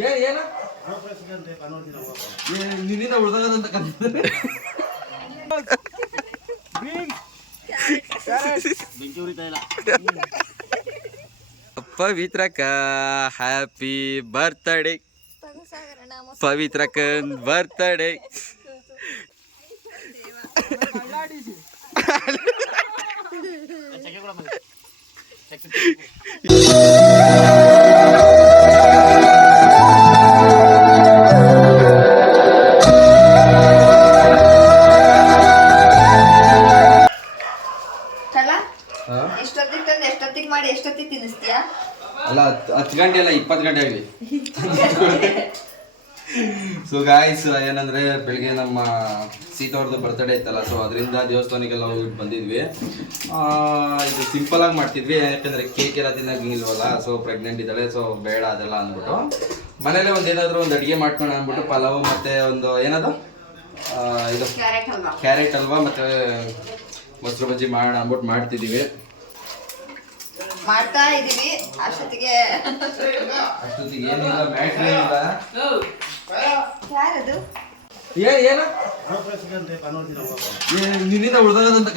ಏನ್ ಏನ ಏ- ನಿನ್ನಿಂದ ಉಳ್ದಾಗದಂತ ಕರೀತಾರೆ ಪವಿತ್ರಕ್ಕ ಹ್ಯಾಪಿ ಬರ್ತ್ಡೇ ಪವಿತ್ರಕ್ಕನ್ ಬರ್ತ್ಡೇ ಚಲ ಮಾಡಿ ತಿನ್ನಿಸ್ತೀಯಾ? ಅಲ್ಲ ಹತ್ತು ಗಂಟೆ ಅಲ್ಲ ಇಪ್ಪತ್ತು ಗಂಟೆ ಆಗಲಿ ಸೊ ಗಾಯ್ಸ್ ಏನಂದ್ರೆ ಬೆಳಿಗ್ಗೆ ನಮ್ಮ ಸೀತವ್ರದ್ದು ಬರ್ತ್ಡೇ ಇತ್ತಲ್ಲ ಸೊ ಅದರಿಂದ ದೇವಸ್ಥಾನಕ್ಕೆಲ್ಲ ಹೋಗಿಬಿಟ್ಟು ಬಂದಿದ್ವಿ. ಇದು ಸಿಂಪಲ್ ಆಗಿ ಮಾಡ್ತಿದ್ವಿ ಯಾಕಂದ್ರೆ ಕೇಕ್ ಎಲ್ಲ ತಿನ್ನಂಗಿಲ್ವಲ್ಲ ಸೊ ಪ್ರೆಗ್ನೆಂಟ್ ಇದ್ದಾಳೆ ಸೊ ಬೇಡ ಅದೆಲ್ಲ ಅಂದ್ಬಿಟ್ಟು. ಮನೇಲೆ ಒಂದು ಏನಾದರೂ ಒಂದು ಅಡಿಗೆ ಮಾಡ್ಕೊಂಡು ಅಂದ್ಬಿಟ್ಟು ಪಲಾವು ಮತ್ತೆ ಒಂದು ಏನದು? ಇದು ಕ್ಯಾರೆಟ್ ಹಲ್ವಾ ಮತ್ತೆ ಮೊಸರು ಬಜ್ಜಿ ಮಾಡೋಣ ಅಂದ್ಬಿಟ್ಟು ಮಾಡ್ತಿದೀವಿ ಮಾಡ್ತಾ ಇದೀವಿ. ಅಷ್ಟೊತ್ತಿಗೆ ಅಷ್ಟೊತ್ತಿಗೆ ಏನಿಲ್ಲ ಮ್ಯಾಟ್ರ್ ಏನಿಲ್ಲ. ಯಾರದು ಏನ್ ಏನ? ಏ- ನಿನ್ನಿಂದ ಉಳ್ದಾಗದಂತ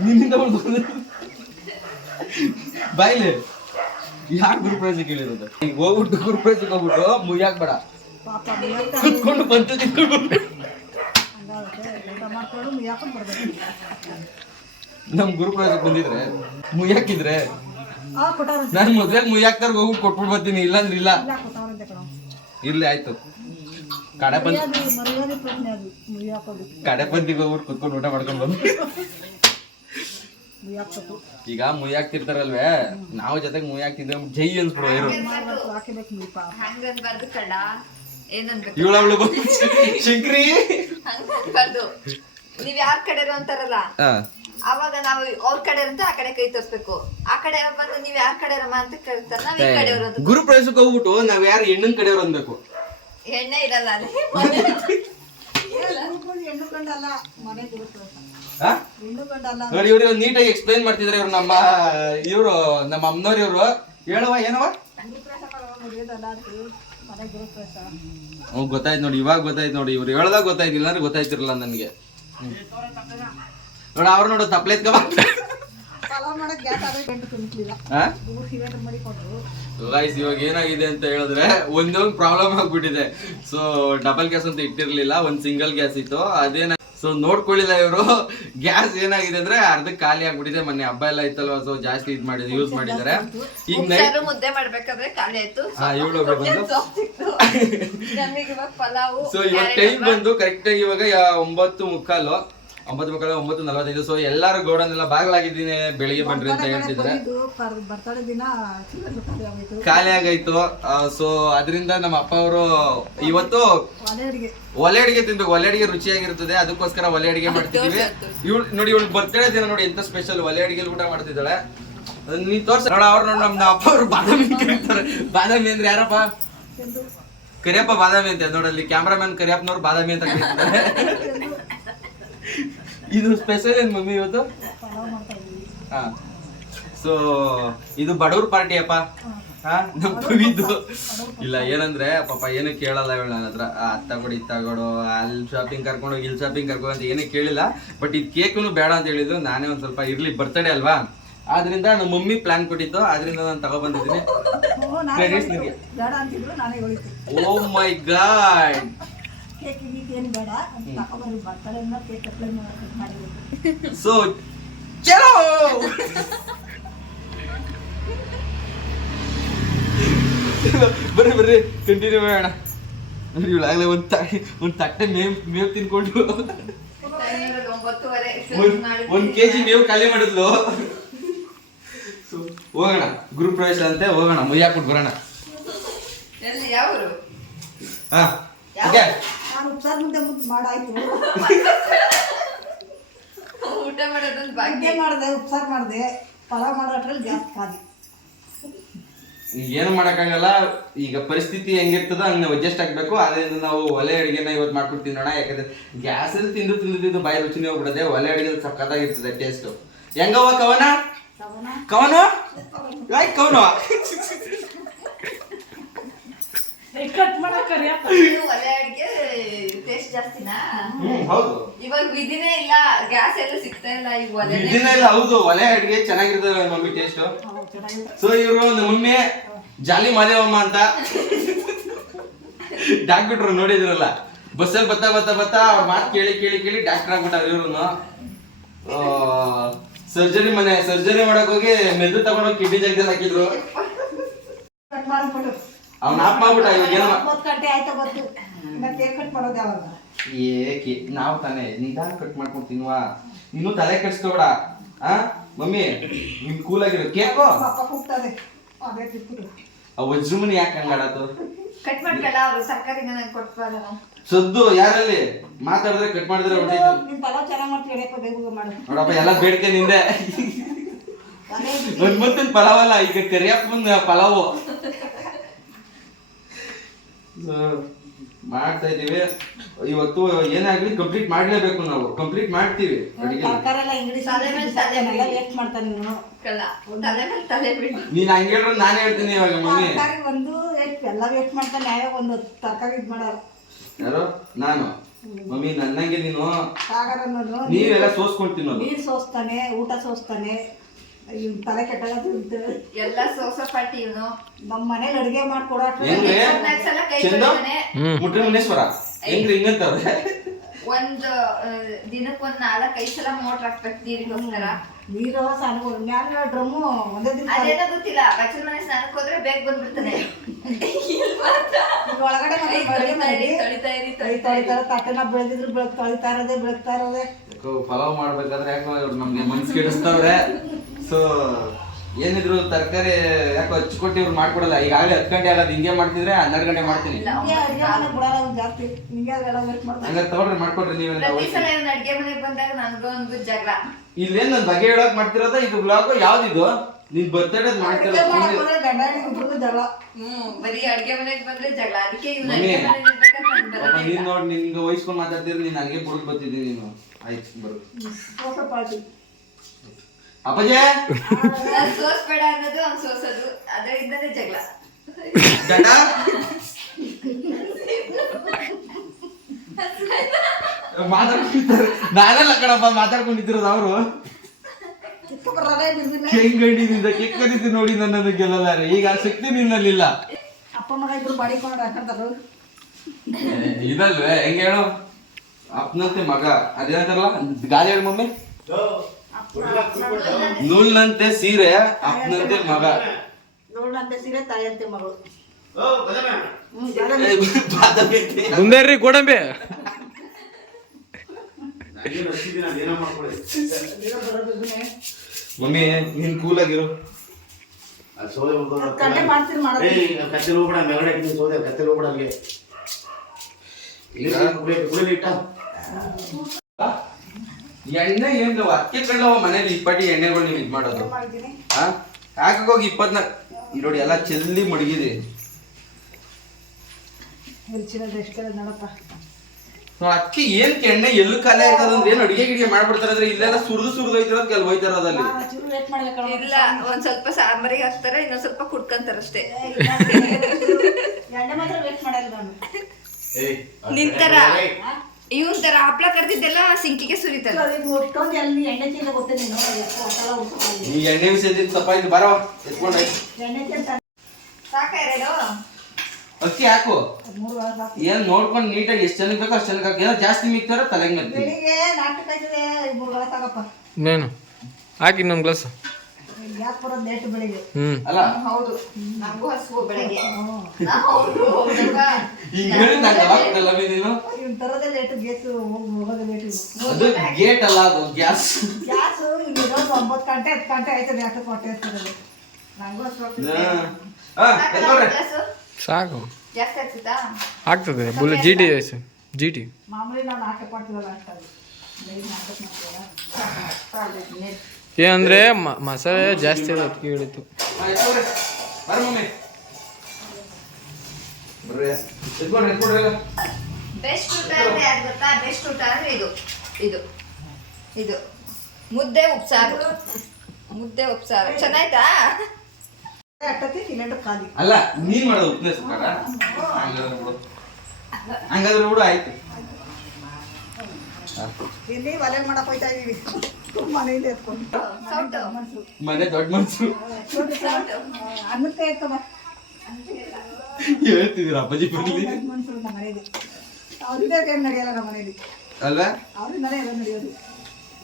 ನಿನ್ನಿಂದ ಉಳ್ದ ಬಾಯ್ಲೆ ಯಾಕೆ ಕೇಳಿರೋದು? ಈಗ ಹೋಗ್ಬಿಟ್ಟು ಗುರು ಪ್ರೈಸ್ ಹೋಗ್ಬಿಟ್ಟು ಮುಯ್ಯಾಕ್ ಬೇಡ ಕುತ್ಕೊಂಡು ಬಂತು ತಿನ್ಕೊಂಡು ನಮ್ ಗುರು ಪ್ರಾಜೆಕ್ಟ್ ಬಂದಿದ್ರೆ ಮುಯ್ಯಾಕಿದ್ರೆ ನಾನು ಮೊದ್ಲೇ ಮುಯ್ಯಾಕ್ತಾರ ಹೋಗಿ ಕೊಟ್ಬಿಟ್ಟು ಬರ್ತೀನಿ ಇಲ್ಲಾಂದ್ರೆ ಇಲ್ಲ. ಇರ್ಲಿ ಆಯ್ತು. ಕಡೆ ಬಂದ್ ಕಡೆ ಬಂದಿಗೆ ಹೋಗ್ಬಿಟ್ಟು ಕುತ್ಕೊಂಡು ಊಟ ಮಾಡ್ಕೊಂಡು ಬಂದು. ಈಗ ಮುಯ್ಯಾಕ್ತಿರ್ತಾರಲ್ವೇ ನಾವು ಜೊತೆಗೆ ಮುಯ್ಯಾಕ್ತಿದ್ರೆ ಜೈ ಅನ್ಸ್ಬಿಡು ಇರು ಇವಳವಳು ಶಂಕ್ರಿ. ನೀವ್ ಯಾರ ಕಡೆ ಅಂತಾರಲ್ಲ? ಹಾ. ಅವಾಗ ನಾವು ಅವ್ರ ಕಡೆ ಅಂತ ಆ ಕಡೆ ಕೈ ತೋರ್ಸ್ಬೇಕು. ಆ ಕಡೆ ಬಂದು ನೀವ್ ಕಡೆ ಕಡೆರಮ್ಮ ಅಂತ ಕೇಳ್ತಾರ ನಾವ್ ಈ ಕಡೆಯವ್ರು ಅಂತ ಗುರು ಪ್ರವೇಶಕ್ಕೆ ಹೋಗ್ಬಿಟ್ಟು ನಾವ್ ಯಾರು ಹೆಣ್ಣಿನ ಕಡೆಯವ್ರು ಅನ್ಬೇಕು. ಹೆಣ್ಣೆ ಇರಲ್ಲ ಅಲ್ಲಿ? ನೋಡಿ ಇವ್ರು ನೀಟಾಗಿ ಎಕ್ಸ್ಪ್ಲೈನ್ ಮಾಡ್ತಿದ್ರೆ ಇವ್ರು ನಮ್ಮ ಇವರು ನಮ್ಮ ಅಮ್ಮನವ್ರು ಇವರು. ಹೇಳುವ ಏನವ ಹ್ಞೂ ಗೊತ್ತಾಯ್ತು ನೋಡಿ ಇವಾಗ ಗೊತ್ತಾಯ್ತು ನೋಡಿ ಇವ್ರು ಹೇಳ್ದಾಗ ಗೊತ್ತಾಯ್ತಿಲ್ಲ ಅಂದ್ರೆ ಗೊತ್ತಾಯ್ತಿರಲ್ಲ ನನಗೆ. ನೋಡ ಅವ್ರು ನೋಡು ತಪ್ಲೈತ್ ಗೈಸ್ ಇವಾಗ ಏನಾಗಿದೆ ಅಂತ ಹೇಳಿದ್ರೆ ಒಂದೊಂದು ಪ್ರಾಬ್ಲಮ್ ಆಗ್ಬಿಟ್ಟಿದೆ. ಸೊ ಡಬಲ್ ಗ್ಯಾಸ್ ಅಂತ ಇಟ್ಟಿರ್ಲಿಲ್ಲ ಒಂದ್ ಸಿಂಗಲ್ ಗ್ಯಾಸ್ ಇತ್ತು. ಅದೇನ ಸೊ ನೋಡ್ಕೊಳ್ಳಿಲ್ಲ ಇವರು. ಗ್ಯಾಸ್ ಏನಾಗಿದೆ ಅಂದ್ರೆ ಅರ್ಧಕ್ಕೆ ಖಾಲಿ ಆಗ್ಬಿಟ್ಟಿದೆ. ಮೊನ್ನೆ ಹಬ್ಬ ಎಲ್ಲ ಇತ್ತಲ್ವಾ ಸೊ ಜಾಸ್ತಿ ಇದ್ ಮಾಡಿದ್ ಯೂಸ್ ಮಾಡಿದ್ದಾರೆ ಈಗ ನೈಟ್ ಮುದ್ದೆ ಮಾಡ್ಬೇಕಾದ್ರೆ ಖಾಲಿ ಆಯ್ತು. ಇವಳು ಬಂದು ಸೊ ಇವಾಗ ಟೈಮ್ ಬಂದು ಕರೆಕ್ಟ್ ಆಗಿ ಇವಾಗ ಒಂಬತ್ತು ಮುಕ್ಕಾಲು. ಒಂಬತ್ತು ಮಕ್ಕಳ ಒಂಬತ್ತು ನಲವತ್ತೈದು. ಸೊ ಎಲ್ಲರೂ ಗೋಡನ್ ಎಲ್ಲ ಬಾಗ್ಲಾಗಿದ್ದೀನಿ. ಬೆಳಿಗ್ಗೆ ಬನ್ರಿ ಅಂತ ಹೇಳ್ತಿದ್ರೆ ಬರ್ತಡೇ ದಿನ ಚಿಕನ್ ಖಾಲಿ ಆಗೈತು ಸೊ ಅದರಿಂದ ನಮ್ಮ ಅಪ್ಪ ಅವರು ಇವತ್ತು ಒಲೆ ಅಡಿಗೆ. ತಿಂದು ಒಲೆ ಅಡಿಗೆ ರುಚಿಯಾಗಿರ್ತದೆ ಅದಕ್ಕೋಸ್ಕರ ಒಲೆ ಅಡಿಗೆ ಮಾಡ್ತಿದೀವಿ ಇವಳು ನೋಡಿ ಇವಳು ಬರ್ತಡೇ ದಿನ ನೋಡಿ ಎಂತ ಸ್ಪೆಷಲ್ ಒಲೆ ಅಡಿಗೆ ಊಟ ಮಾಡ್ತಿದ್ದಾಳೆ. ನೀ ತೋರ್ಸ. ನೋಡ ಅವ್ರು ನೋಡಿ ನಮ್ಮ ಅಪ್ಪ ಅವರು ಬಾದಾಮಿ ಕರೀತಾರೆ ಬಾದಾಮಿ ಅಂದ್ರೆ ಯಾರಪ್ಪ? ಕರಿಯಪ್ಪ ಬಾದಾಮಿ ಅಂತ. ನೋಡಲ್ಲಿ ಕ್ಯಾಮ್ರಾಮನ್ ಕರಿಯಪ್ಪನವ್ರು ಬಾದಾಮಿ ಅಂತ ಕರೀತಾರೆ ಇದು ಸ್ಪೆಷಲ್ ಏನ್ ಮಮ್ಮಿ ಇವತ್ತು? ಹಾ. ಸೊ ಇದು ಬಡವ್ರ ಪಾರ್ಟಿ ಅಪ್ಪ. ಹಾ ನಮ್ ಪವಿದು ಇಲ್ಲ ಏನಂದ್ರೆ ಪಾಪ ಏನು ಕೇಳಲ್ಲ ಇವಳು ನನ್ನ ಹತ್ರ. ಅತ್ತ ಕೊಡು ಇತ್ತ ಕೊಡು ಅಲ್ಲಿ ಶಾಪಿಂಗ್ ಕರ್ಕೊಂಡು ಹೋಗಿ ಇಲ್ಲಿ ಶಾಪಿಂಗ್ ಕರ್ಕೊಂಡು ಅಂತ ಏನೂ ಕೇಳಿಲ್ಲ. ಬಟ್ ಇದು ಕೇಕ್ನು ಬೇಡ ಅಂತ ಹೇಳಿದ್ರು. ನಾನೇ ಒಂದ್ ಸ್ವಲ್ಪ ಇರ್ಲಿ ಬರ್ತಡೆ ಅಲ್ವಾ? ಆದ್ರಿಂದ ನಮ್ಮ ಮಮ್ಮಿ ಪ್ಲಾನ್ ಕೊಟ್ಟಿತ್ತು. ಆದ್ರಿಂದ ನಾನು ತಗೊಬಂದಿದ್ದೀನಿ. ಓ ಮೈ ಗಾಡ್ ಕೇಕ್ ಏನು ಬೇಡ ಮಾಡಿದ್ರು. ಸೊ ಚಲೋ! ಬರ್ರಿ ಬರ್ರಿ ಕಂಟಿನ್ಯೂ ಮಾಡೋಣ. ಇವಳಾಗಲೇ ಒಂದು ತ ಒಂದು ತಟ್ಟೆ ಮೇವ್ ಮೇವ್ ತಿನ್ಕೊಂಡು. ಒಂದ್ ಕೆಜಿ ಮೇವು ಖಾಲಿ ಮಾಡಿದ್ಲು. ಹೋಗೋಣ ಗುರು ಪ್ರವೇಶ ಅಂತೆ ಹೋಗೋಣ ಮುಯ್ಯಾಕ್ಬಿಟ್ಟು ಬರೋಣ. ಎಲ್ಲಿ ಯಾವರು? ಹಾ ಓಕೆ. ನಾನು ಉಪ್ಸಾರು ಮುದ್ದೆ ಮುದ್ದು ಮಾಡಾಯ್ತು. ಊಟ ಮಾಡೋದೊಂದು ಭಾಗ್ಯ. ಮಾಡಿದೆ ಉಪ್ಸಾರು ಮಾಡಿದೆ. ಪಲಾವ್ ಮಾಡೋದ್ರಲ್ಲಿ ಜಾಸ್ತಿ ಖಾಲಿ. ಏನು ಮಾಡೋಕ್ಕಾಗಲ್ಲ? ಈಗ ಪರಿಸ್ಥಿತಿ ಹೆಂಗಿರ್ತದ ಹಂಗೆ ಅಡ್ಜಸ್ಟ್ ಆಗಬೇಕು. ಅದರಿಂದ ನಾವು ಒಲೆ ಅಡಿಗೆನ ಇವತ್ತು ಮಾಡ್ಕೊಡ್ತೀನಿ ತಿನ್ನೋಣ ಯಾಕಂದ್ರೆ ಗ್ಯಾಸಲ್ಲಿ ತಿಂದು ತಿಂದು ತಿಂದು ಬಾಯಿ ರುಚಿನೇ ಹೋಗ್ಬಿಡದೆ ಒಲೆ ಅಡಿಗೆ ಸಕ್ಕತ್ತಾಗಿರ್ತದೆ ಟೇಸ್ಟ್ ಹೆಂಗವ ಕವನ? ಕವನ? ಕವನ? ಯಾಕೆ ಕವನ ಕರಿಯಪ್ಪ ಇದು ಒಲೆ ಅಡಿಗೆ. ಟೇಸ್ಟ್ ಜಾಸ್ತಿನಾ? ಹ್ಮ್ ಹೌದು. ಇವಾಗ ವಿಧಿನೇ ಇಲ್ಲ. ಗ್ಯಾಸ್ ಎಲ್ಲ ಸಿಗ್ತಾ ಇಲ್ಲ ಈಗ ಒಲೆ ಇದನ್ನ ಇಲ್ಲ ಹೌದು. ಒಲೆ ಅಡಿಗೆ ಚೆನ್ನಾಗಿರ್ತದೆ ಮಮ್ಮಿ ಟೇಸ್ಟ್ ಸೊ ಇವರು ಮಮ್ಮಿ ಜಾಲಿ ಮಾದೇವಮ್ಮ ಅಂತ ಡಾಕ್ಬಿಟ್ರು ನೋಡಿದ್ರಲ್ಲ. ಬಸ್ಸಲ್ಲಿ ಬತ್ತಾ ಬತ್ತಾ ಬತ್ತಾ ಅವ್ರ ಮಾತು ಕೇಳಿ ಕೇಳಿ ಕೇಳಿ ಡಾಕ್ಟರ್ ಆಗ್ಬಿಟ್ಟಾರ ಇವ್ರು ಸರ್ಜರಿ ಮನೆ ಸರ್ಜರಿ ಮಾಡಕ್ ಹೋಗಿ ಮೆದು ತಗೊಂಡೋಗಿ ಕಿಡ್ನಿ ಜಗದಲ್ಲಿ ಹಾಕಿದ್ರು. ಕಟ್ ಮಾಡ್ಬಿಟ್ಟು ಅವ್ನ ಆಪ್ ಮಾಡ್ಬಿಟ್ಟ ಇವಾಗ ಏನೋ ಒಂಬತ್ತು ಗಂಟೆ ಆಯ್ತಾ ಗೊತ್ತು. ಇನ್ನ ಕೇಕ್ ಕಟ್ ಮಾಡೋದು ಯಾವಾಗ? ಏಕೆ? ನಾವು ತಾನೇ. ನಿಧಾನ ಕಟ್ ಮಾಡ್ಕೊಂಡು ತಿನ್ವಾ ನೀನು ತಲೆ ಕೆಡಿಸ್ಕೋಬೇಡ. ಆ? ಮಮ್ಮಿ ನಿನ್ ಕೂಲ್ ಆಗಿರೋ. ಕೇಕು? ಪಾಪ ಕೂಗ್ತದೆ ಅದೇ ತಿಕ್ಕಿದ್ರು ಆ ವಜ್ರಮನಿ ಯಾಕೆ ಹಂಗಾಡತು ಕಟ್ ಮಾಡ್ಕಲ್ಲ ಅವರು ನಂಗೆ ಕೊಟ್ಬಾರ ಸದ್ದು ಯಾರಲ್ಲಿ? ಮಾತಾಡಿದ್ರೆ ಕಟ್ ಮಾಡಿದ್ರೆ ಹೊಟ್ಟೈತೆ ನಿನ್ ಪಲಾವ್ ಚೆನ್ನಾಗಿ ಮಾಡ್ತೀವಿ ಎಡೆಯಪ್ಪ ಬೇಗ ಮಾಡು. ನೋಡಪ್ಪ ಎಲ್ಲ ಬೇಡಿಕೆ ನಿಂದೆ. ನನ್ ಮತ್ತೆ ಪಲಾವ್ ಅಲ್ಲ ಈಗ ಕರಿಯಪ್ಪ ಪಲಾವು. ಮಾಡ್ತಾ ಇದೀವಿ ಇವತ್ತು ಏನಾಗ್ಲಿ ಕಂಪ್ಲೀಟ್ ಮಾಡ್ಲೇಬೇಕು ನಾವು. ಕಂಪ್ಲೀಟ್ ಮಾಡ್ತೀವಿ. ನೀನು. ಕಲ್ಲ. ತಲೆ ಮೇಲೆ ತಲೆ ಬಿಡಿ. ನೀನ್ ಹಂಗೆ ಹೇಳಿದ್ರೆ ನಾನು ಹೇಳ್ತೀನಿ ಇವಾಗ ಮಮ್ಮಿ. ಒಂದು ಎಲ್ಲ ವೇಟ್ ಮಾಡ್ತಾನೆ ಒಂದು ತರಕಾರಿ ಇದು ಮಾಡಲ್ಲ ಯಾರು? ನಾನು. ಮಮ್ಮಿ ನನ್ನಂಗೆ ನೀನು. ಸಾಗರ ನೀರೆಲ್ಲ ನೀವೆಲ್ಲ ಸೋಸ್ಕೊಂಡ್ ತಿನ್ನೋದು. ನೀರ್ ಸೋಸ್ತಾನೆ ಊಟ ಸೋಸ್ತಾನೆ. ಇವ್ನ್ ತಲೆ ಕೆಟ್ಟಾಗತ್ತೆ ಎಲ್ಲ ಸೋಸ ಪಾಟಿ ಇವನು. ನಮ್ಮ ಮನೇಲಿ ಅಡುಗೆ ಮಾಡ್ಕೊಡೋ ಹೆಂಗ್ರಿ ಚಂದ. ಮುಟ್ರಿ ಮುನೇಶ್ವರ? ಹೆಂಗ್ರಿ ಹಿಂಗಂತವ್ರೆ ಒಂದು ದಿನಕ್ಕೊಂದ್ ನಾಲ್ಕೈದು ಸಲ ಮೋಟ್ರ್ ಹಾಕ್ಬೇಕು ನೀರಿಗೋಸ್ಕರ ನೀರು ಸಣ್ಣ ಮ್ಯಾಲ ಡ್ರಮ್ಮು ಒಂದೇ ದಿನ ಅದೇನೋ ಗೊತ್ತಿಲ್ಲ. ಬಚ್ಚಲ ಮನೆ ಸ್ನಾನಕ್ಕೆ ಹೋದ್ರೆ ಬೇಗ ಬಂದ್ಬಿಡ್ತಾನೆ ಒಳಗಡೆ ಮನೆ ಮಾಡಿ ತೊಳಿತಾ ಇರಿ, ತೊಳಿತಾ ಇರಿ. ತೊಳಿತಾರೆ ತಟ್ಟೆನ ಬೆಳೆದಿದ್ರು ಬೆಳಕ್ ತೊಳಿತಾ ಇರೋದೇ ಬೆಳಗ್ತಾ ಇರೋದೇ ಪಲಾವ್ ಮಾಡ್ಬೇಕಾದ್ರೆ ಯಾಕೋ ಇವ್ರು ನಮ್ಗೆ ಮನ್ಸ್ ಕೆಡಿಸ್ತವ್ರೆ ಸೊ ಏನಿದ್ರು ತರಕಾರಿ ಯಾಕೋ ಹಚ್ಕೊಟ್ಟು ಇವ್ರು ಮಾಡ್ಕೊಡಲ್ಲ. ಈಗಾಗಲೇ ಹತ್ತು ಗಂಟೆ ಆಗೋದು ಹಿಂಗೆ ಮಾಡ್ತಿದ್ರೆ ಹನ್ನೆರಡು ಗಂಟೆ ಮಾಡ್ತೀನಿ. ಹಂಗಾರೆ ತಗೊಳ್ರಿ ಮಾಡ್ಕೊಡ್ರಿ ನೀವೆಲ್ಲ ಇಲ್ಲೇನು ನನ್ ಬಗೆ ಹೇಳಕ್ ಮಾಡ್ತಿರೋದ? ಇದು ಬ್ಲಾಗ್ ಯಾವ್ದಿದು? ನೀನ್ ಬರ್ತಡೇ ಮಾಡ್ತಿರೋ ನೀನ್ ಇಲ್ಲ. ನಿನ್ಗೆ ವಹಿಸ್ಕೊಂಡ್ ಮಾತಾಡ್ತಿದ್ರೆ ನೀನ್ ಹಂಗೆ ಬುಡಕ್ ಬರ್ತಿದ್ದೀನಿ ನೀನು. ಆಯ್ತು ಬರು. ಹೊಸ ಪಾರ್ಟಿ ಅಪ್ಪಜೆ? ನಾನ್ ಸೋಸ್ಬೇಡ ಅನ್ನೋದು ಅವ್ನ್ ಸೋಸೋದು. ಅದರಿಂದನೇ ಜಗಳ. ಮಾತಾಡ್ಕೊಂಡಿದ್ದಾರೆ ನಾನೆಲ್ಲ ಕಣಪ್ಪ ಮಾತಾಡ್ಕೊಂಡಿದ್ದಿರೋದು ಅವರು. ಕೆಂಗಡಿನಿಂದ ಕೆಕ್ಕದಿದ್ದು ನೋಡಿ ನನ್ನನ್ನು ಗೆಲ್ಲಲಾರೆ. ಈಗ ಆ ಶಕ್ತಿ ನಿನ್ನಲ್ಲಿಲ್ಲ. ಅಪ್ಪ ಮಗ ಇಬ್ರು ಬಾಡಿಕೊಂಡ್ರೆ ಹಾಕಂತಾರು ಇದಲ್ವೇ? ಹೆಂಗ ಹೇಳು? ಅಪ್ಪನಂತೆ ಮಗ. ಅದೇನಂತಾರಲ್ಲ ಗಾಳಿ ಹೇಳು ಮಮ್ಮಿ. ನೂಲ್ನಂತೆ ಸೀರೆ ಅಪ್ಪನಂತೆ ಮಗ. ನೋಡಂತೆ ಸೀರೆ ತಾಯಿಯಂತೆ ಮಗಳು. ಮುಂದೇರ್ರಿ ಗೋಡಂಬಿ. ಮಮ್ಮಿ ನೀನ್ ಕೂಲ್ ಆಗಿರು ಮಾಡೋದು. ಕತ್ತಲು ಹೋಗ್ಬೇಡ ಮೇಲ್ಗಡೆ ಹಾಕಿ ಸೋದೆ ಕತ್ತಲು ಹೋಗ್ಬೇಡ ಅಲ್ಲಿ ಈಗ? ಕುಡಿಲಿ ಇಟ್ಟ. ಎಣ್ಣೆ ಏನ್ ಅಕ್ಕಿ ಕಂಡವ ಮನೇಲಿ ಇಪ್ಪಟ್ಟಿ ಎಣ್ಣೆಗಳು ನೀವು ಇದ್ ಮಾಡೋದು. ಹಾ? ಹಾಕೋಗಿ ಇಪ್ಪತ್ನಾಲ್ಕು ನೋಡಿ ಎಲ್ಲ ಚೆಲ್ಲಿ ಮಡಗಿದೆ ಅಕ್ಕಿ ಏನ್ ಎಣ್ಣೆ ಎಲ್ಲಿ ಕಾಲ ಆಯ್ತದ ಅಂದ್ರೆ ಏನ್ ಅಡಿಗೆ ಗಿಡಿಗೆ ಮಾಡ್ಬಿಡ್ತಾರ ಅಂದ್ರೆ ಇಲ್ಲೆಲ್ಲ ಸುರಿದು ಸುರಿದು ಹೋಯ್ತಿರೋದ್ ಕೆಲ್ ಹೋಯ್ತಾರ ಅಲ್ಲಿ ಇಲ್ಲ ಒಂದ್ ಸ್ವಲ್ಪ ಸಾಂಬಾರಿಗೆ ಹಾಕ್ತಾರೆ ಇನ್ನೊಂದ್ ಸ್ವಲ್ಪ ಕುಟ್ಕಂತಾರಷ್ಟೇ. ಎಣ್ಣೆ ಮಾತ್ರ ವೇಟ್ ಮಾಡಲ್ಲ ನಾನು. ನಿಂತರ? ಇವನ್ ತರ ಹಪ್ಳ ಕರ್ದಿದ್ದೆಲ್ಲ ಸಿಂಕಿಗೆ ಸುರಿತಲ್ಲ. ಅದು ಒಟ್ಟೊಂದು ಎಲ್ಲಿ ಎಣ್ಣೆ ಚೀಲ ಗೊತ್ತೇ ನೀನು. ಯಪ್ಪೋ, ಈ ಎಣ್ಣೆ ವಿಷಯದಿಂದ ತಪ್ಪ ಇದು ಬರೋ ಎತ್ಕೊಂಡ್ ಎಣ್ಣೆ ಚೀಲ ಸಾಕ ಎರಡು? ಅಕ್ಕಿ ಹಾಕು. ಏನ್ ನೋಡ್ಕೊಂಡು ನೀಟಾಗಿ ಎಷ್ಟು ಜನಕ್ಕೆ ಬೇಕೋ ಅಷ್ಟು ಜನಕ್ಕೆ ಹಾಕಿ. ಏನೋ ಜಾಸ್ತಿ ಮಿಕ್ತಾರ ತಲೆಗೆ ಮೆತ್ತಿ. ಬೆಳಿಗ್ಗೆ ನಾಟಕ ಆಯ್ತದೆ ಮೂರು ವಾರ ತಗಪ್ಪ ಇನ್ನೇನು? ಹಾಕಿ ಇನ್ನೊಂದು ಗ್ಲಾಸ್. ಯಾಕೆ ಬರೋದು ಲೇಟ್ ಬೆಳಿಗ್ಗೆ? ಹ್ಞೂ ಅಲ್ಲ. ಹೌದು. ನಮಗೂ ಹಸುವು ಬೆಳಗ್ಗೆ? ಈಗ ಹೇಳಿದಂಗ ಅಲ್ಲ ನೀನು? ಇವ್ನು ತರೋದೇ ಲೇಟ್ ಗೇಸು ಹೋಗೋದೇ ಲೇಟ್ ಇವ್ನು. ಅದು ಗೇಟ್ ಅಲ್ಲ ಅದು ಗ್ಯಾಸ್ ಗ್ಯಾಸು ಒಂಬತ್ತು ಗಂಟೆ ಹತ್ತು ಗಂಟೆ ಆಯ್ತದೆ ಯಾಕೆ ಕೊಟ್ಟೆ ಇರ್ತದೆ ನಂಗೂ ಅಷ್ಟು ಹಾ. ಸಾಕಲ್ಲ ಎತ್ಕೊಳ್ರಿ ಗ್ಲಾಸು? ಸಾಕು. ಜಾಸ್ತಿ ಆಗ್ತದೆ ಬುಲ್ ಜಿ ಟಿ ಜಿ ಟಿ ಮಾಮೂಲಿ ನಾವು ನಾಟಕ ಮಾಡ್ತೀವಲ್ಲ ನಾಟಕ ಮಾಡ್ತೀವಲ್ಲ ಏನಂದ್ರೆ ಮಸಾಲೆ ಜಾಸ್ತಿ ಅದ ಅದಕ್ಕೆ ಹೇಳಿತ್ತು ಬೆಸ್ಟ್ ಊಟ ಅಂದ್ರೆ ಯಾವ್ದು ಗೊತ್ತಾ? ಬೆಸ್ಟ್ ಊಟ ಅಂದ್ರೆ ಇದು. ಇದು. ಇದು. ಮುದ್ದೆ ಉಪ್ಸಾರು. ಮುದ್ದೆ ಉಪ್ಸಾರು. ಚೆನ್ನಾಯ್ತಾ? ಅಲ್ಲ ನೀನ್ ಮಾಡೋದು ಉಪ್ಪಿನ ಪ್ರಕಾರ ಹಂಗಾದ್ರೆ ಬಿಡು. ಹಂಗಾದ್ರೆ ಬಿಡು ಆಯ್ತು. ಇಲ್ಲಿ ಒಲೆ ಮಾಡಕ್ ಹೋಯ್ತಾ ಇದೀವಿ. ಮನೆಯಿಂದ ಎತ್ಕೊಂಡು. ಸೌಟು. ಮನೆ ದೊಡ್ಡ ಮನ್ಸು. ಹೇಳ್ತಿದ್ದೀರ ಅಪ್ಪಾಜಿ ಬರ್ಲಿ. ಮನ್ಸರು ನಮ್ಮ ಮನೇಲಿ ಅವ್ರಿಂದ ಏನು ನಡೆಯಲ್ಲ ನಮ್ಮ ಮನೇಲಿ ಅಲ್ವಾ? ಅವರಿಂದನೇ ಎಲ್ಲ ನಡೆಯೋದು.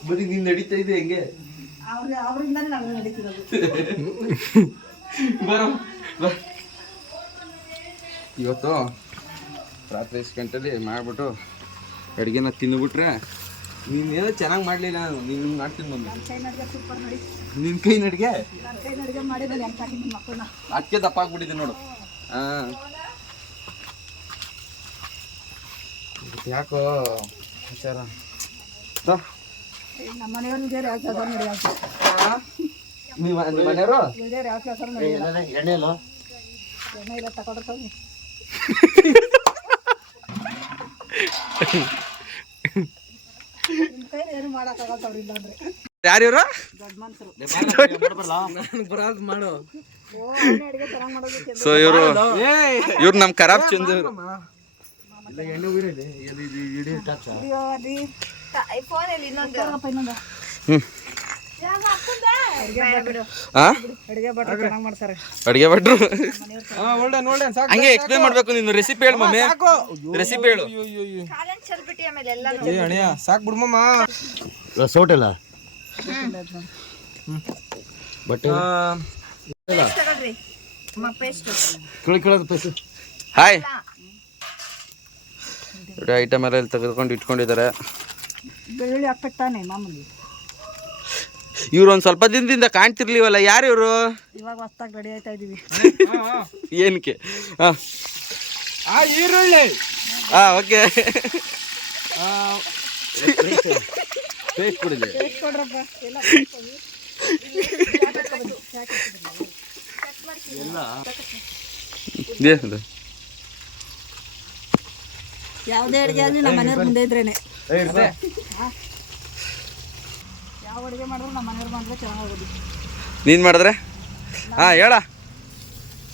ಬರೀ ನೀನ್ ನಡೀತಾ ಇದೆ ಹೆಂಗೆ? ಅವ್ರ ಅವರಿಂದನೇ ನಾವು ನಡೀತಿರೋದು. ಬರೋ ಇವತ್ತು ರಾತ್ರಿ ಐದು ಗಂಟೆಲಿ ಮಾಡ್ಬಿಟ್ಟು ಅಡುಗೆನ ತಿಂದುಬಿಟ್ರೆ ನೀನು ಏನೋ ಚೆನ್ನಾಗಿ ಮಾಡಲಿಲ್ಲ ನೀನು. ಮಾಡ್ತೀನಿ ಮಮ್ಮಿ. ನನ್ನ ಕೈ ನಡಿಗೆ ನಾನು ಅದಕ್ಕೆ ದಪ್ಪ ಆಗ್ಬಿಟ್ಟಿದೆ ನೋಡು. ಹಾಂ ಯಾಕೋ ವಿಚಾರ? ನೀವು ಮನೆಯವರು? ಎಣ್ಣೆ ಇಲ್ಲ ಎಣ್ಣೆ ಇಲ್ಲ ತಗೊಂಡ್ರೆ ನಿಮ್ಮ ಕೈ ಏನು ದೊಡ್ಡ ಮನ್ಸರು ಮಾಡು ಓ ಅವನೇ ಅಡುಗೆ ಚೆನ್ನಾಗಿ ಮಾಡೋದು ಸೊ ಇವರು ಇವ್ರು ನಮ್ಮ ಖರಾಬ್ ಚಂದ ಅಯ್ಯೋ ಅಲ್ಲಿ ಫೋನಲ್ಲಿ ಇನ್ನೊಂದು ತಗೋಪ್ಪ ಇನ್ನೊಂದು ಹ್ಮ್ ಅಡುಗೆ ಭಟ್ರು ಹಂಗೆ ಎಕ್ಸ್ಪ್ಲೇನ್ ಮಾಡ್ಬೇಕು ನೀನು ರೆಸಿಪಿ ಹೇಳು ಮಮ್ಮಿ. ರೆಸಿಪಿ ಹೇಳು. ಸಾಕು ಕೇಳೋದು ಪೈಸೆ ಹಾಯ್ ಐಟಮ್ ಎಲ್ಲ ತೆಗೆದುಕೊಂಡು ಇಟ್ಕೊಂಡಿದ್ದಾರೆ. ಬೆಳ್ಳುಳ್ಳಿ ಹಾಕ್ಬೇಕು ತಾನೆ ಮಾಮೂಲಿ? ಇವ್ರು ಒಂದು ಸ್ವಲ್ಪ ದಿನದಿಂದ ಕಾಣ್ತಿರ್ಲಿವಲ್ಲ ಯಾರು ಇವರು? ಇವಾಗ ಹೊಸ್ದಾಗಿ ರೆಡಿ ಆಯ್ತಾ ಇದೀವಿ. ಏನಕ್ಕೆ? ಹಾಂ. ಈರುಳ್ಳಿ. ಹಾಂ ಓಕೆ ಯಾವುದೇ ಅಡುಗೆ ಆಗಲಿ ನಮ್ಮ ಮನೆಯವ್ರ ಮುಂದೆ ಇದ್ರೇನೆ. ಯಾವ ಅಡುಗೆ ಮಾಡಿದ್ರು ನಮ್ಮ ಮನೆಯವ್ರು ಮಾಡಿದ್ರೆ ಹಾ ನೀನು ಮಾಡಿದ್ರೆ? ಹಾಂ ಹೇಳ.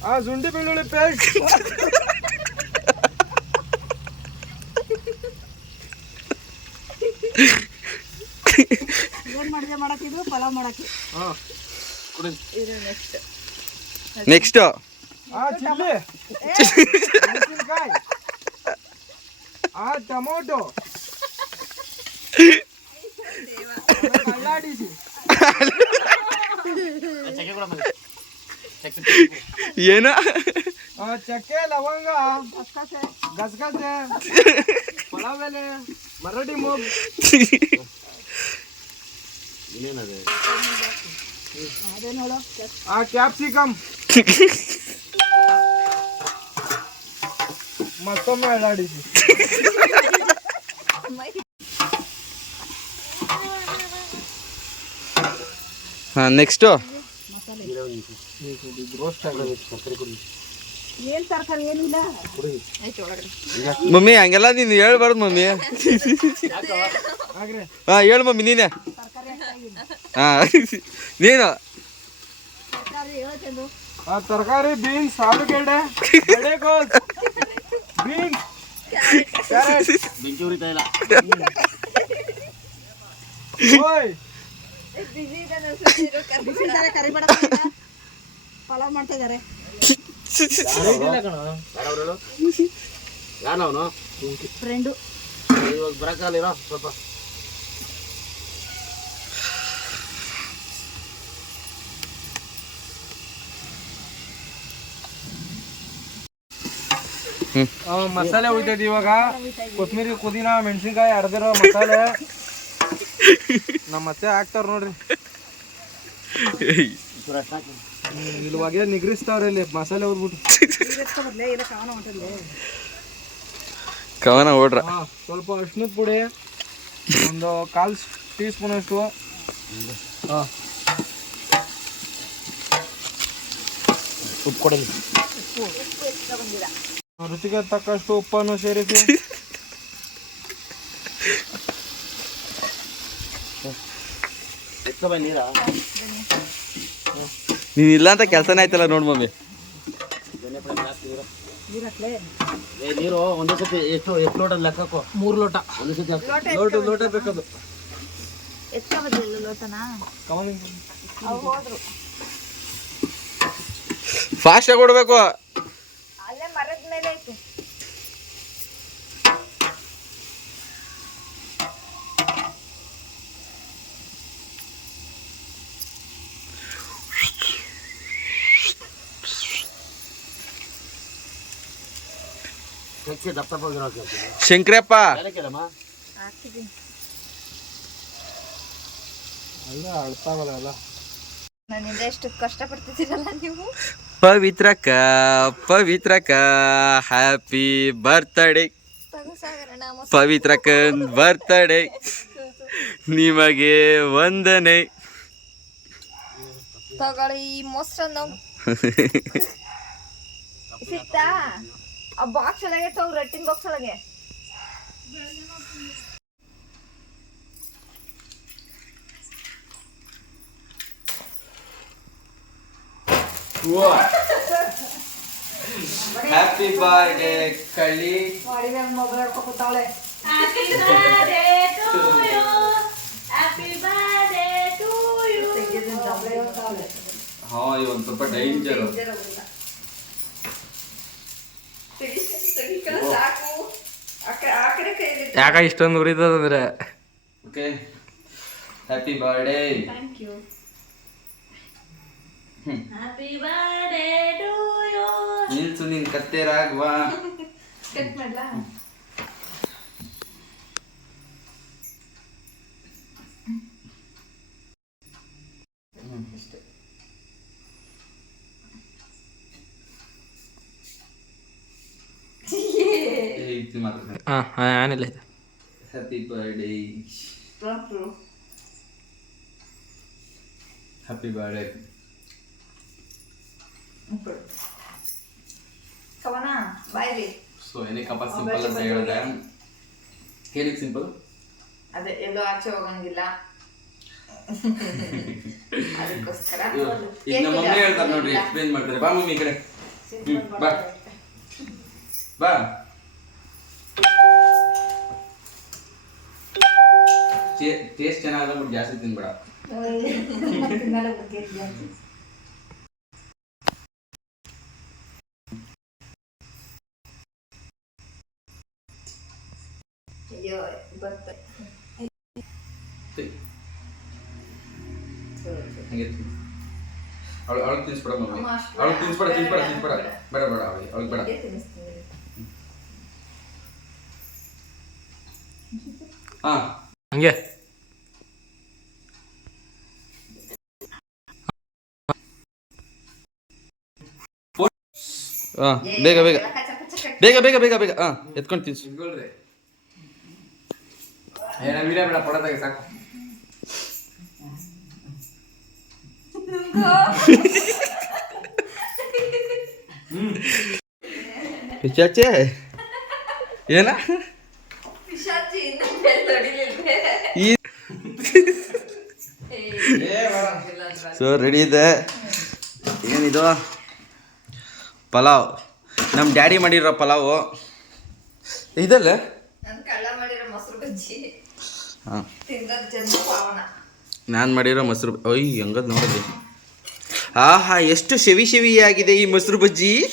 ಆ ಶುಂಠಿ ಬೆಳ್ಳುಳ್ಳಿ ಪೇಸ್ಟ್ ಏನು ಅಡುಗೆ ಮಾಡಕ್ಕಿದ್ರು ಪಲಾವ್ ಮಾಡಕ್ಕೆ. ಇದು ನೆಕ್ಸ್ಟ್ ನೆಕ್ಸ್ಟ್ ಆ ಚಿಲ್ಲಿ. ಮೆಣಸಿನ್ಕಾಯಿ. ಆ ಟೊಮೊಟೊ. ಕಳ್ಳಾಡಿಸಿ ಚಕ್ಕೆ ಕೊಡ ಏನು ಆ ಚಕ್ಕೆ ಲವಂಗ ಗಸಗಸೆ ಗಸಗಸೆ ಪಲಾವ್ ಎಲೆ ಮರಡಿ ಮೂಗ್ ಇನ್ನೇನದು ಅದೇ ನೋಡು ಆ ಕ್ಯಾಪ್ಸಿಕಮ್ ಮತ್ತೊಮ್ಮೆ ಅಳ್ಳಾಡಿಸಿ ಹಾಂ ನೆಕ್ಸ್ಟು ಏನು ತರಕಾರಿ ಏನಿಲ್ಲ? ಮಮ್ಮಿ ಹಂಗೆಲ್ಲ ನೀನು ಹೇಳ್ಬಾರ್ದು ಮಮ್ಮಿ. ಆಗ್ರೆ ಹಾಂ ಹೇಳು ಮಮ್ಮಿ ನೀನೇ. ಹಾಂ ನೀನು. ತರಕಾರಿ ಹೇಳ್ತೇನು ಆ ತರಕಾರಿ ಬೀನ್ಸ್ ಆಲೂಗೆಡ್ಡೆ ಬೀನ್ಸ್ ಬೆಂಕಿ ಉರಿತಾ ಇಲ್ಲ ಕರಿಬೇಡ ಪಲಾವ್ ಮಾಡ್ತಾ ಇದ್ದಾರೆ ಯಾರವ್ರು ಯಾರವನು? ಫ್ರೆಂಡು ಇವಾಗ ಬರಕಾಲಿರೋ ಸ್ವಲ್ಪ. ಆ, ಮಸಾಲೆ ಉಳಿತೈತಿ ಇವಾಗ. ಕೊತ್ತಂಬರಿ ಪುದೀನ ಮೆಣಸಿನ್ಕಾಯಿ ಅರ್ದಿರೋ ಮಸಾಲೆ. ನಮ್ಮ ಮತ್ತೆ ಹಾಕ್ತಾರ ನೋಡ್ರಿ. ಇಲ್ವಾಗೆ ನಿಗ್ರಿಸ್ತಾವ್ರಿ ಇಲ್ಲಿ ಮಸಾಲೆ ಹೋಗ್ಬಿಟ್ಟು ಇಲ್ಲ ಕಾವನ ಓಡ್ರ ಸ್ವಲ್ಪ ಅರ್ಶಿನದ ಪುಡಿ ಒಂದು ಕಾಲ್ ಟೀ ಸ್ಪೂನ್ ಅಷ್ಟು ಹಾ. ಉಪ್ಪು ಕೊಡಲಿ. ರುಚಿಗೆ ತಕ್ಕಷ್ಟು ಉಪ್ಪನ್ನು ಸೇರಿಸಿ ಎತ್ಕೊ ಬಾ ನೀರಾ ನೀನು ಇಲ್ಲ ಅಂತ ಕೆಲಸನೇ ಆಯ್ತಲ್ಲ ನೋಡು ಮಮ್ಮಿ. ಏ ನೀರು ಒಂದೇ ಸತಿ ಎಷ್ಟು ಎಷ್ಟು ಲೋಟ ಲೆಕ್ಕಕ್ಕೋ? ಮೂರು ಲೋಟ. ಒಂದೇ ಸತಿ ಹಾಕು. ಲೋಟ ಲೋಟ ಬೇಕದು. ಎತ್ಕೊಬದಿಲ್ಲ ಲೋಟನಾ. ಅವು ಹೋದ್ರು. ಫಾಸ್ಟ್ ಆಗಿ ಕೊಡ್ಬೇಕು ಚಕ್ಕೆ ದಪ್ಪ ದಪ್ಪ ಹೋಗಿರೋ ಹಾಕ್ತೀನಿ. ಶಂಕ್ರಪ್ಪ ಅಲ್ಲ ಅಳ್ತಾವಲ್ಲ ನನ್ನಿಂದ ಎಷ್ಟು ಕಷ್ಟಪಡ್ತಿದ್ದೀರಲ್ಲ ನೀವು? ಪವಿತ್ರಕ್ಕ ಪವಿತ್ರಕ್ಕ ಹ್ಯಾಪಿ ಬರ್ತ್ಡೇ. ತಗೋ ಸಾಗರ ನಾಮ ಪವಿತ್ರಕ್ಕನ್ ಬರ್ತ್ಡೇ. ನಿಮಗೆ ವಂದನೆ. ತಗೊಳ್ಳಿ ಈ ಮೊಸರನ್ನು. ಸಿಕ್ತಾ ಆ ಬಾಕ್ಸ್ ಒಳಗೆ ತಗೋ ರಟ್ಟಿನ ಬಾಕ್ಸ್ ಒಳಗೆ? ಹ್ಯಾಪಿ ಬರ್ಡೇ ಕಳ್ಳಿ. ಮೊಬೈಲ್ ಹಿಡ್ಕೊ ಹ್ಯಾಪಿ ಬರ್ಡೇ ಟು ಯು ಹಾ ಇವನ್ ಸ್ವಲ್ಪ ಡೇಂಜರ್ ಸಾಕು ಆ ಕಡೆ ಆ ಕಡೆ ಕೈಲಿ ಯಾಕ ಇಷ್ಟೊಂದು ಉರಿತದಂದ್ರೆ okay happy birthday thank you ನಿಲ್ಸು ನಿನ್ ಕತ್ತೆ ರಾಘವಾ. ಕಟ್ ಮಾಡ್ಲಾ? ಹಾಂ ಆನಿಲ್ಲ ಇದು happy birthday happy birthday so ಏನಕ್ಕಪ್ಪ ಸಿಂಪಲ್ ಅಂತ ಹೇಳಿದೆ. ಏನಕ್ಕೆ ಸಿಂಪಲ್ ಅದೇ ಎಲ್ಲೋ ಆಚೆ ಹೋಗಂಗಿಲ್ಲ. ಅದಕ್ಕೋಸ್ಕರ. ಈಗ ನಮ್ಮ ಮಮ್ಮಿ ಹೇಳ್ತಾರೆ ನೋಡ್ರಿ ಎಕ್ಸ್ಪ್ಲೇನ್ ಮಾಡ್ತಾರೆ. ಬಾ ಮಮ್ಮಿ ಈ ಕಡೆ. ಬಾ. ಬಾ. ಟೇಸ್ಟ್ ಚೆನ್ನಾಗಲ್ಲ ಬಿಟ್ಟು ಜಾಸ್ತಿ ತಿನ್ಬೇಡ. ಅಯ್ಯೋ ಬರ್ತದೆ ಹಂಗೆ ಅವಳು ಅವಳು ತಿನ್ಸ್ಬೇಡ ಮಮ್ಮಿ. ಅವಳು ತಿನ್ಸ್ಬೇಡ ತಿನ್ಸ್ಬೇಡ ಬೇಡ, ತಿನ್ಸ್ಬೇಡ. ಬೇಡ. ಅವಳಿಗೆ ಅವಳಿಗೆ ಬೇಡ. ಹಾ. ಹಂಗೆ. ಹಾಂ ಬೇಗ ಬೇಗ. ಬೇಗ ಬೇಗ ಬೇಗ ಬೇಗ. ಹಾಂ ಎತ್ಕೊಂಡು ತಿನ್ಸು. ಏನ? ಪಿಚಾಚೆ ಸೊ ರೆಡಿ ಇದೆ. ಏನಿದು? ಪಲಾವ್. ನಮ್ಮ ಡ್ಯಾಡಿ ಮಾಡಿರೋ ಪಲಾವು. ಇದಲ್ಲ? ನನ್ ಕಳ್ಳ ಮಾಡಿರೋ ಮೊಸರು ಬಜ್ಜಿ. ಹಾಂ. ನಾನು ಮಾಡಿರೋ ಮೊಸರು ಅಯ್ಯ ಹೆಂಗದ್ ನೋಡಿದೆ. ಆಹಾ ಎಷ್ಟು ಶೆವಿ ಶೆವಿ ಆಗಿದೆ ಈ ಮೊಸರು ಬಜ್ಜಿ.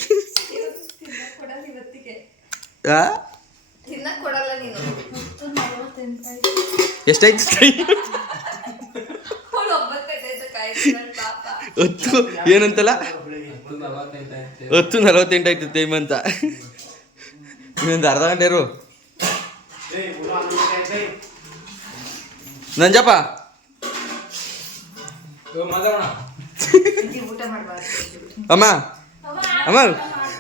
ಎಷ್ಟಾಯ್ತು ಹತ್ತು ಏನಂತಲ್ಲ? ಹತ್ತು ನಲವತ್ತೆಂಟು ಆಯ್ತು ಟೈಮ್ ಅಂತ. ಇನ್ನೊಂದು ಅರ್ಧ ಗಂಟೆ ಇರು. ನಂಜಪ್ಪ. ಅಮ್ಮ. ಅಮ್ಮ,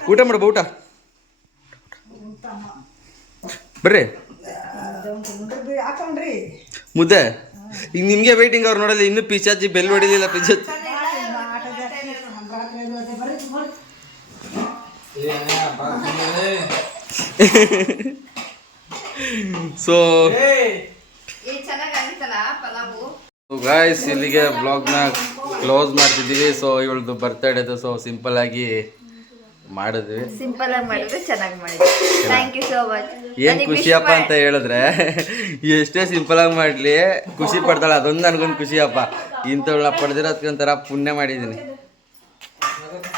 ಊಟ ಮಾಡಬ, ಊಟ. ಬರ್ರಿ. ಮುದ್ದೆ. ಈಗ ನಿಮಗೆ ವೇಟಿಂಗ್ ಅವ್ರು ನೋಡಲ್ಲ, ಇನ್ನೂ ಪಿಚಾಚಿ ಬೆಲ್ ಹೊಡಿಲಿಲ್ಲ ಪಿಚಾಚಿ ಸೊ ಗಾಯ್ಸ್ ಇಲ್ಲಿಗೆ ಬ್ಲಾಗ್ನ ಕ್ಲೋಸ್ ಮಾಡ್ತಿದ್ದೀವಿ. ಸೊ ಇವಳದು ಬರ್ತಡೇದು ಸೊ ಸಿಂಪಲ್ ಆಗಿ ಮಾಡಿದ್ವಿ. ಸಿಂಪಲ್ ಆಗಿ ಮಾಡಿದ್ರೆ ಚೆನ್ನಾಗಿ ಮಾಡಿದ್ವಿ. ಥ್ಯಾಂಕ್ ಯು ಸೋ ಮಚ್ ಏನ್ ಖುಷಿಯಪ್ಪ ಅಂತ ಹೇಳಿದ್ರೆ ಎಷ್ಟೇ ಸಿಂಪಲ್ ಆಗಿ ಮಾಡ್ಲಿ ಖುಷಿ ಪಡ್ತಾಳೆ. ಅದೊಂದು ನನಗೊಂದು ಖುಷಿಯಪ್ಪ. ಇಂಥವ್ಳ ಪಡೆದಿರೋದ್ಕೊಂಥರ ಪುಣ್ಯ ಮಾಡಿದ್ದೀನಿ.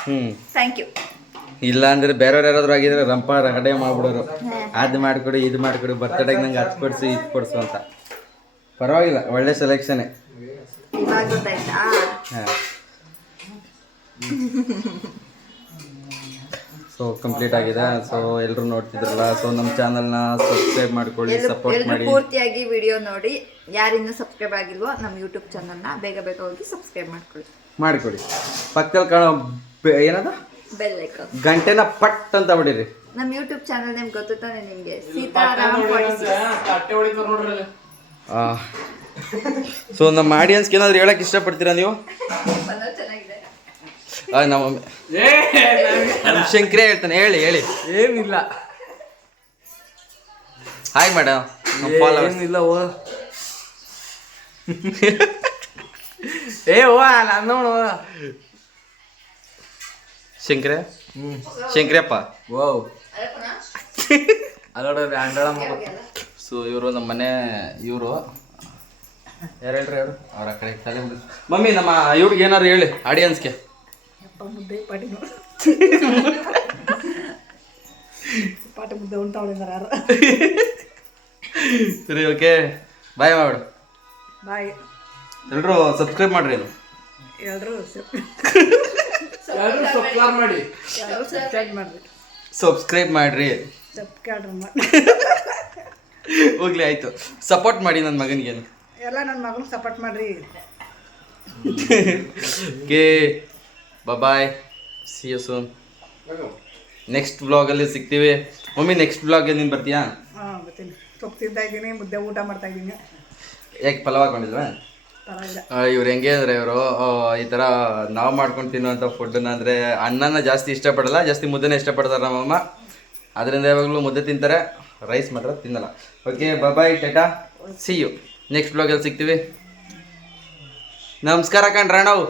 ಹ್ಮ್. ಥ್ಯಾಂಕ್ ಯು ಇಲ್ಲ ಅಂದ್ರೆ ಬೇರೆಯವ್ರು ಯಾರಾದ್ರೂ ಆಗಿದ್ರೆ ರಂಪ ರಗಡೆ ಮಾಡ್ಬಿಡೋರು. ಅದು ಮಾಡ್ಕೊಡಿ ಇದು ಮಾಡ್ಕೊಡಿ ಬರ್ತಡೆಗೆ ನಂಗೆ ಅದು ಕೊಡಿಸಿ ಇದು ಕೊಡಿಸು ಅಂತ. ಪರವಾಗಿಲ್ಲ ಒಳ್ಳೆ ಸೆಲೆಕ್ಷನ್ ಸೊ ಕಂಪ್ಲೀಟ್ ಆಗಿದೆ. ಸೊ ಎಲ್ಲರೂ ನೋಡ್ತಿದ್ರಲ್ಲ. ಸೊ ನಮ್ಮ ಚಾನಲ್ನ ಸಬ್ಸ್ಕ್ರೈಬ್ ಮಾಡ್ಕೊಳ್ಳಿ ಸಪೋರ್ಟ್ ಮಾಡಿ. ಪೂರ್ತಿಯಾಗಿ ವಿಡಿಯೋ ನೋಡಿ. ಯಾರಿನ್ನೂ ಸಬ್ಸ್ಕ್ರೈಬ್ ಆಗಿಲ್ವೋ ನಮ್ಮ ಯೂಟ್ಯೂಬ್ ಚಾನಲ್ನ ಬೇಗ ಬೇಗ ಹೋಗಿ ಸಬ್ಸ್ಕ್ರೈಬ್ ಮಾಡ್ಕೊಳ್ಳಿ. ಮಾಡಿಕೊಡಿ. ಪಕ್ಕದಲ್ಲಿ ಕಾಣೋ ಏನದ? Bell icon. ಗಂಟೆನ ಪಟ್ ಅಂತ ಬಿಡಿರಿ ನಮ್ಮ ಯೂಟ್ಯೂಬ್ ಚಾನಲ್ ನೇಮ್ ಗೊತ್ತಾನೆ ನಿಮಗೆ? ಸೀತಾರಾಮ್ ಸೊ ನಮ್ಮ ಆಡಿಯನ್ಸ್ಗೆ ಏನಾದ್ರು ಹೇಳಕ್ ಇಷ್ಟಪಡ್ತೀರಾ ನೀವು? ಚೆನ್ನಾಗಿದೆ. ಆ, ನಮ್ಮ ನಮ್ಮ ಶಂಕರೇ ಹೇಳ್ತಾನೆ ಹೇಳಿ ಹೇಳಿ. ಏನಿಲ್ಲ. ಹಾಯ್ ಮೇಡಮ್ ನಮ್ಮ ಫಾಲೋವರ್ಸ್ ಏನಿಲ್ಲ ಓ. ಏ ಓ ನಾನು ಶಂಕರೇ? ಶಂಕರಪ್ಪ? ಓ ಅಲ್ಲೋಡ ಅಂಡಳ ಸೊ ಇವರು ನಮ್ಮ ಮನೆ ಇವರು. ಯಾರು ಹೇಳ್ರಿ ಯಾರು? ಅವ್ರ ಆ ಕಡೆ ತಲೆ ಮಮ್ಮಿ ನಮ್ಮ ಇವ್ರಿಗೆ ಏನಾರು ಹೇಳಿ ಆಡಿಯನ್ಸ್ಗೆ ಪಾಟಿ ನೋಡಿ. ಪಾಟಿ ಮುದ್ದೆ ಉಂಟವಳಿದ್ದಾರೆ ಯಾರು? ಸರಿ ಓಕೆ ಬಾಯ್ ಮಾಡು. ಬಾಯ್ ಎಲ್ಲರೂ ಸಬ್ಸ್ಕ್ರೈಬ್ ಮಾಡ್ರಿ ಏನು ಎಲ್ಲರೂ ಎಲ್ಲರೂ ಸಬ್ಸ್ಕ್ರೈಬ್ ಮಾಡಿ. ಎಲ್ಲರೂ ಸಬ್ಸ್ಕ್ರೈಬ್ ಮಾಡಿ ಸಬ್ಸ್ಕ್ರೈಬ್ ಮಾಡ್ರಿ. ಸಬ್ಸ್ಕ್ರೈಬ್ ಮಾಡಿ ಹೋಗ್ಲಿ ಆಯ್ತು. ಸಪೋರ್ಟ್ ಮಾಡಿ ನನ್ನ ಮಗನಿಗೆ. ಎಲ್ಲ ನನ್ನ ಮಗನಿಗೆ ಸಪೋರ್ಟ್ ಮಾಡ್ರಿ. Okay bye see you soon next ಬ್ಲಾಗಲ್ಲಿ ಸಿಗ್ತೀವಿ. ಮಮ್ಮಿ ನೆಕ್ಸ್ಟ್ ಬ್ಲಾಗ್ ನೀನು ಬರ್ತೀಯಾ? ಹಾಂ ಬರ್ತೀನಿ. ಸೊಪ್ಪು ತಿಂತಾ ಇದ್ದೀನಿ ಮುದ್ದೆ ಊಟ ಮಾಡ್ತಾ ಇದ್ದೀನಿ. ಯಾಕೆ ಪಲಾವ್ ಹಾಕೊಂಡಿಲ್ವಾ? ಇವ್ರು ಹೆಂಗೆ ಅಂದರೆ ಇವರು ಈ ಥರ ನಾವು ಮಾಡ್ಕೊಂಡು ತಿನ್ನುವಂಥ ಫುಡ್ಡನ್ನ ಅಂದರೆ ಅನ್ನನ ಜಾಸ್ತಿ ಇಷ್ಟಪಡಲ್ಲ, ಜಾಸ್ತಿ ಮುದ್ದೆನೇ ಇಷ್ಟಪಡ್ತಾರೆ ನಮ್ಮಮ್ಮ ಅದರಿಂದ ಯಾವಾಗಲೂ ಮುದ್ದೆ ತಿಂತಾರೆ ರೈಸ್ ಮಾತ್ರ ತಿನ್ನಲ್ಲ. Okay bye tata see you next ಬ್ಲಾಗಲ್ಲಿ ಸಿಗ್ತೀವಿ? ನಮಸ್ಕಾರ ಕಣ್ರಣ್ಣವು